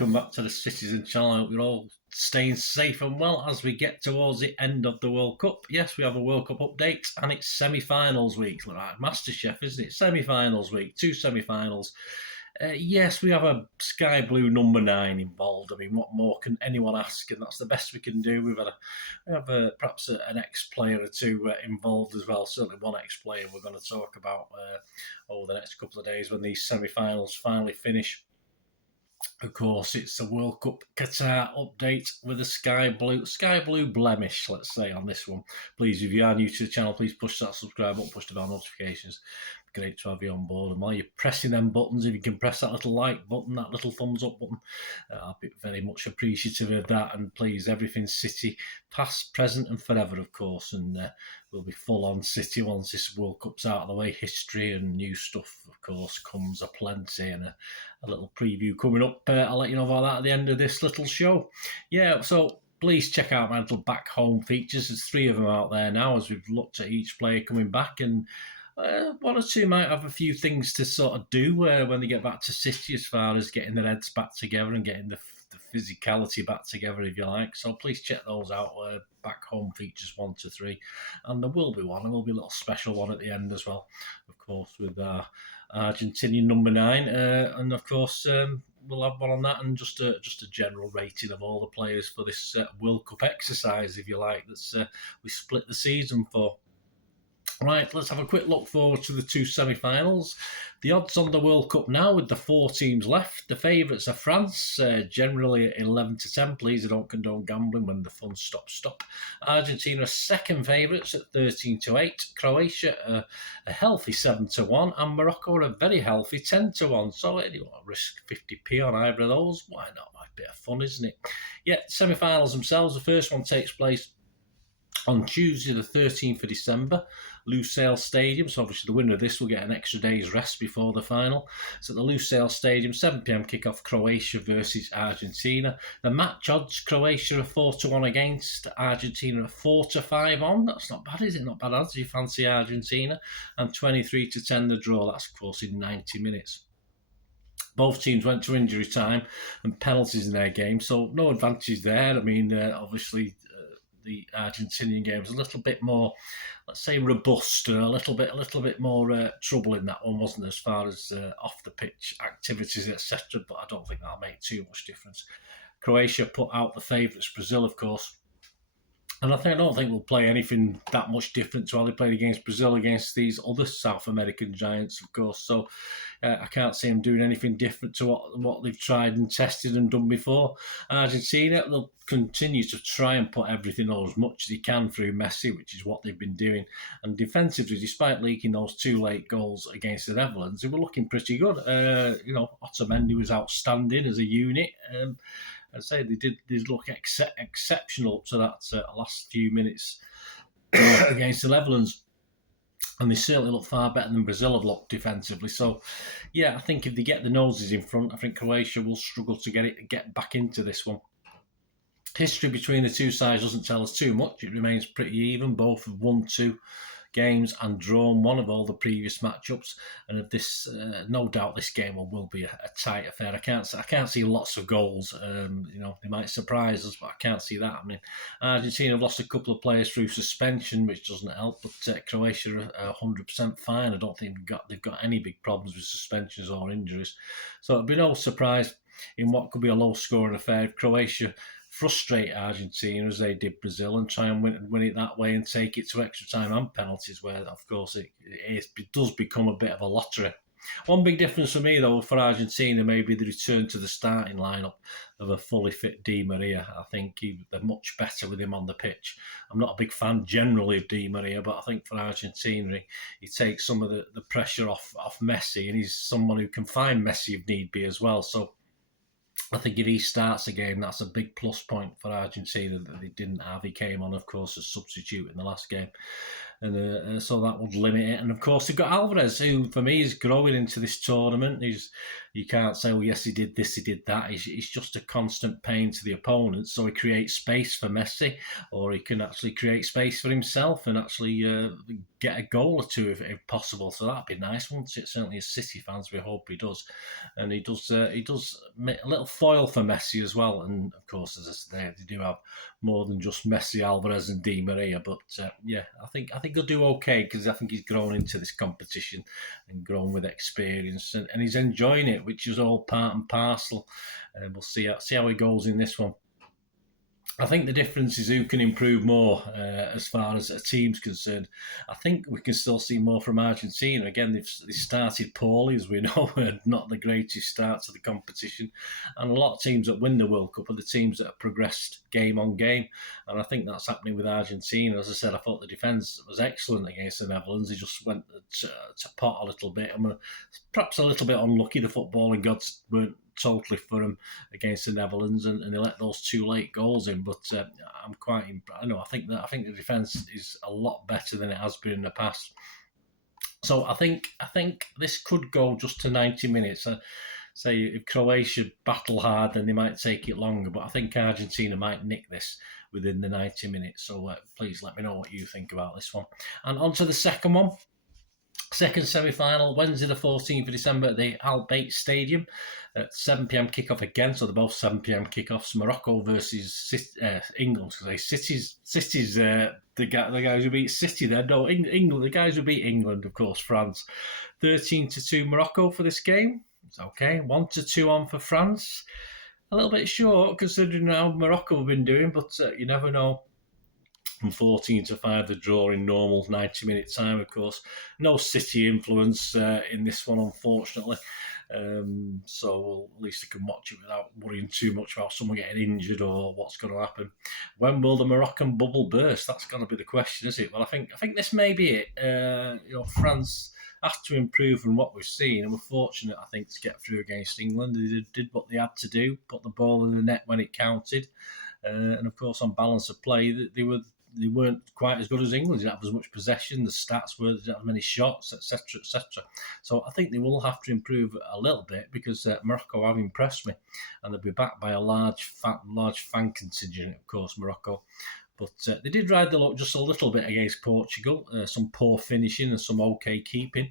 welcome back to the Citizen channel. I hope you're all staying safe and well as we get towards the end of the World Cup. Yes, we have a World Cup update and it's semi-finals week. Like MasterChef, isn't it? Semi-finals week, 2 semi-finals. Yes, we have a sky blue number 9 involved. I mean, what more can anyone ask? And that's the best we can do. We have perhaps an ex-player or two involved as well. Certainly one ex-player we're going to talk about over the next couple of days when these semi-finals finally finish. Of course, it's the World Cup Qatar update with a sky blue blemish, let's say, on this one. Please, if you are new to the channel, please push that subscribe button, push the bell notifications. Great to have you on board. And while you're pressing them buttons, if you can press that little like button, that little thumbs up button, I'll be very much appreciative of that. And please, everything City, past, present and forever, of course. And we'll be full on City once this World Cup's out of the way. History and new stuff, of course, comes aplenty, and a little preview coming up. I'll let you know about that at the end of this little show. Yeah, so please check out my little back home features. There's 3 of them out there now as we've looked at each player coming back, and one or two might have a few things to sort of do when they get back to City, as far as getting their heads back together and getting the physicality back together, if you like. So please check those out, back home features 1 to 3. And there will be one. There will be a little special one at the end as well, of course, with our Argentinian number 9. And of course, we'll have one on that, and just a general rating of all the players for this World Cup exercise, if you like, that's we split the season for. Right, let's have a quick look forward to the 2 semi-finals. The odds on the World Cup now, with the 4 teams left. The favourites are France, generally at 11 to 10. Please, I don't condone gambling. When the fun stops, stop. Argentina are second favourites at 13 to 8. Croatia a healthy 7 to 1. And Morocco are a very healthy 10 to 1. So if you want to risk 50p on either of those, why not? A bit of fun, isn't it? Yeah, semi-finals themselves. The first one takes place on Tuesday, the 13th of December, Lusail Stadium. So obviously the winner of this will get an extra day's rest before the final. So at the Lusail Stadium, 7 p.m. kickoff, Croatia versus Argentina. The match odds, Croatia are 4 to 1 against, Argentina are 4 to 5 on. That's not bad, is it? Not bad odds if you fancy Argentina. And 23 to 10 the draw. That's, of course, in 90 minutes. Both teams went to injury time and penalties in their game, so no advantage there. I mean, obviously, the Argentinian game was a little bit more, let's say, robust, and a little bit more trouble in that one, wasn't it, as far as off the pitch activities, etc. But I don't think that'll make too much difference. Croatia put out the favourites, Brazil, of course. And I don't think we'll play anything that much different to how they played against Brazil, against these other South American giants, of course. So I can't see them doing anything different to what they've tried and tested and done before. Argentina, they'll continue to try and put everything on as much as they can through Messi, which is what they've been doing. And defensively, despite leaking those 2 late goals against the Netherlands, they were looking pretty good. MENDY was outstanding as a unit. I'd say they did look exceptional up to that last few minutes against the Netherlands. And they certainly look far better than Brazil have looked defensively. So, yeah, I think if they get the noses in front, I think Croatia will struggle to get back into this one. History between the 2 sides doesn't tell us too much. It remains pretty even. Both have won 2 games and drawn 1 of all the previous matchups. And if this, no doubt, this game will be a tight affair. I can't see lots of goals. They might surprise us, but I can't see that. I mean, Argentina have lost a couple of players through suspension, which doesn't help. But Croatia are 100% fine. I don't think they've got any big problems with suspensions or injuries. So it'd be no surprise in what could be a low-scoring affair if Croatia frustrate Argentina as they did Brazil and try and win it that way and take it to extra time and penalties, where, of course, it does become a bit of a lottery. One big difference for me, though, for Argentina, may be the return to the starting lineup of a fully fit Di Maria. I think they're much better with him on the pitch. I'm not a big fan generally of Di Maria, but I think for Argentina, he takes some of the pressure off Messi, and he's someone who can find Messi if need be as well. So I think if he starts a game, that's a big plus point for Argentina that they didn't have. He came on, of course, as substitute in the last game. and so that would limit it. And of course, they've got Alvarez, who for me is growing into this tournament. You can't say, oh yes, he did this, he did that. He's just a constant pain to the opponent. So he creates space for Messi, or he can actually create space for himself and actually get a goal or two if possible. So that'd be nice, wouldn't it? Certainly, as City fans, we hope he does. And he does make a little foil for Messi as well. And of course, as I said, they do have more than just Messi, Alvarez, and Di Maria. But yeah, I think he'll do okay, because I think he's grown into this competition and grown with experience, and he's enjoying it, which is all part and parcel. And we'll see how he goes in this one. I think the difference is who can improve more as far as a team's concerned. I think we can still see more from Argentina. Again, they started poorly, as we know, not the greatest start to the competition. And a lot of teams that win the World Cup are the teams that have progressed game on game. And I think that's happening with Argentina. As I said, I thought the defence was excellent against the Netherlands. They just went to pot a little bit. Perhaps a little bit unlucky. The footballing gods weren't totally for them against the Netherlands, and they let those 2 late goals in. But I'm quite. I think the defence is a lot better than it has been in the past. So I think this could go just to 90 minutes. Say if Croatia battle hard, then they might take it longer. But I think Argentina might nick this within the 90 minutes. So please let me know what you think about this one. And on to the second one. Second semi-final, Wednesday the 14th of December at the Al Bayt Stadium at 7 p.m. kickoff again. So they're both 7 p.m. kickoffs. Morocco versus England. City's the guys who beat City there. No, England, the guys who beat England, of course, France. 13-2 Morocco for this game. It's okay. 1-2 on for France. A little bit short considering how Morocco have been doing, but you never know. From 14-5, the draw in normal 90-minute time, of course. No City influence in this one, unfortunately. So at least I can watch it without worrying too much about someone getting injured or what's going to happen. When will the Moroccan bubble burst? That's going to be the question, isn't it? Well, I think this may be it. France has to improve from what we've seen, and we're fortunate, I think, to get through against England. They did what they had to do, put the ball in the net when it counted. And of course, on balance of play, they weren't quite as good as England. They didn't have as much possession. The stats were they didn't have many shots, etc., etc. So I think they will have to improve a little bit, because Morocco have impressed me, and they'll be backed by a large fan contingent, of course, Morocco. But they did ride the luck just a little bit against Portugal. Some poor finishing and some okay keeping,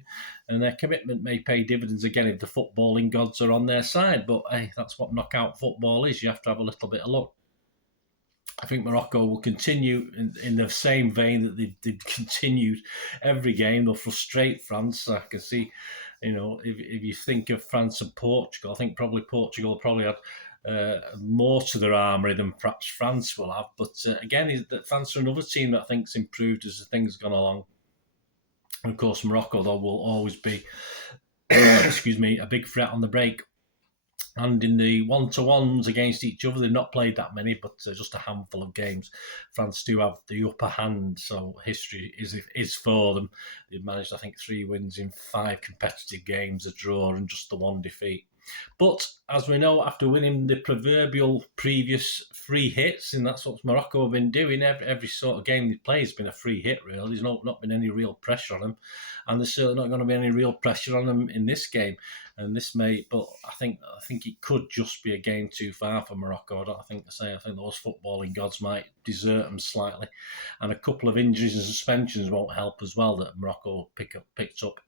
and their commitment may pay dividends again if the footballing gods are on their side. But hey, that's what knockout football is. You have to have a little bit of luck. I think Morocco will continue in the same vein that they've continued every game. They'll frustrate France. I can see, if you think of France and Portugal, I think Portugal probably had more to their armoury than perhaps France will have. But again, France are another team that I think's improved as the things gone along. And of course, Morocco, though, will always be, a big threat on the break. And in the one-to-ones against each other, they've not played that many, but just a handful of games. France do have the upper hand, so history is for them. They've managed, I think, 3 wins in 5 competitive games, a draw, and just the 1 defeat. But as we know, after winning the proverbial previous 3 hits, and that's what Morocco have been doing, every sort of game they play has been a free hit, really. There's not been any real pressure on them, and there's certainly not going to be any real pressure on them in this game. And this may, but I think it could just be a game too far for Morocco. I think those footballing gods might desert them slightly, and a couple of injuries and suspensions won't help as well that Morocco picked up,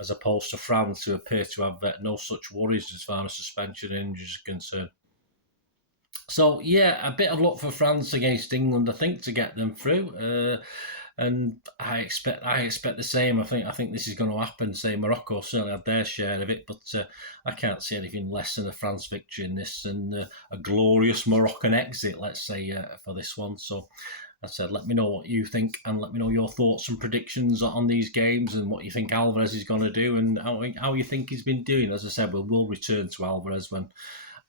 as opposed to France, who appear to have no such worries as far as suspension and injuries are concerned. So yeah, a bit of luck for France against England, I think, to get them through. And I expect the same. I think this is going to happen. Say Morocco certainly had their share of it, but I can't see anything less than a France victory in this, and a glorious Moroccan exit, let's say, for this one. So, as I said, let me know what you think, and let me know your thoughts and predictions on these games, and what you think Alvarez is going to do, and how you think he's been doing. As I said, we'll return to Alvarez when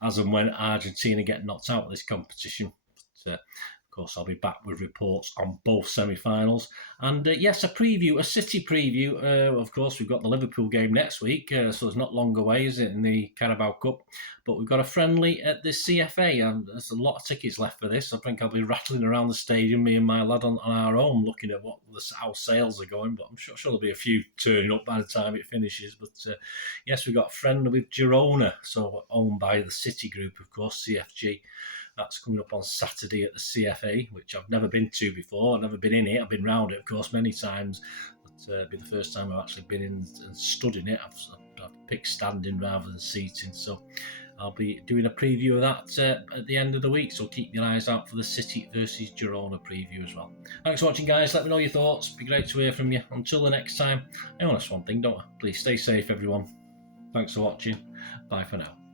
Argentina get knocked out of this competition. But, of course, I'll be back with reports on both semi-finals. And yes, a City preview. Of course, we've got the Liverpool game next week, so it's not long away, is it, in the Carabao Cup? But we've got a friendly at the CFA, and there's a lot of tickets left for this. I think I'll be rattling around the stadium, me and my lad on our own, looking at how sales are going. But I'm sure there'll be a few turning up by the time it finishes. But yes, we've got a friend with Girona, so owned by the City Group, of course, CFG. That's coming up on Saturday at the CFA, which I've never been to before. I've never been in it. I've been round it, of course, many times. But it'll be the first time I've actually been in and stood in it. I've picked standing rather than seating. So I'll be doing a preview of that at the end of the week. So keep your eyes out for the City versus Girona preview as well. Thanks for watching, guys. Let me know your thoughts. It'd be great to hear from you. Until the next time, I want to ask one thing, don't I? Please stay safe, everyone. Thanks for watching. Bye for now.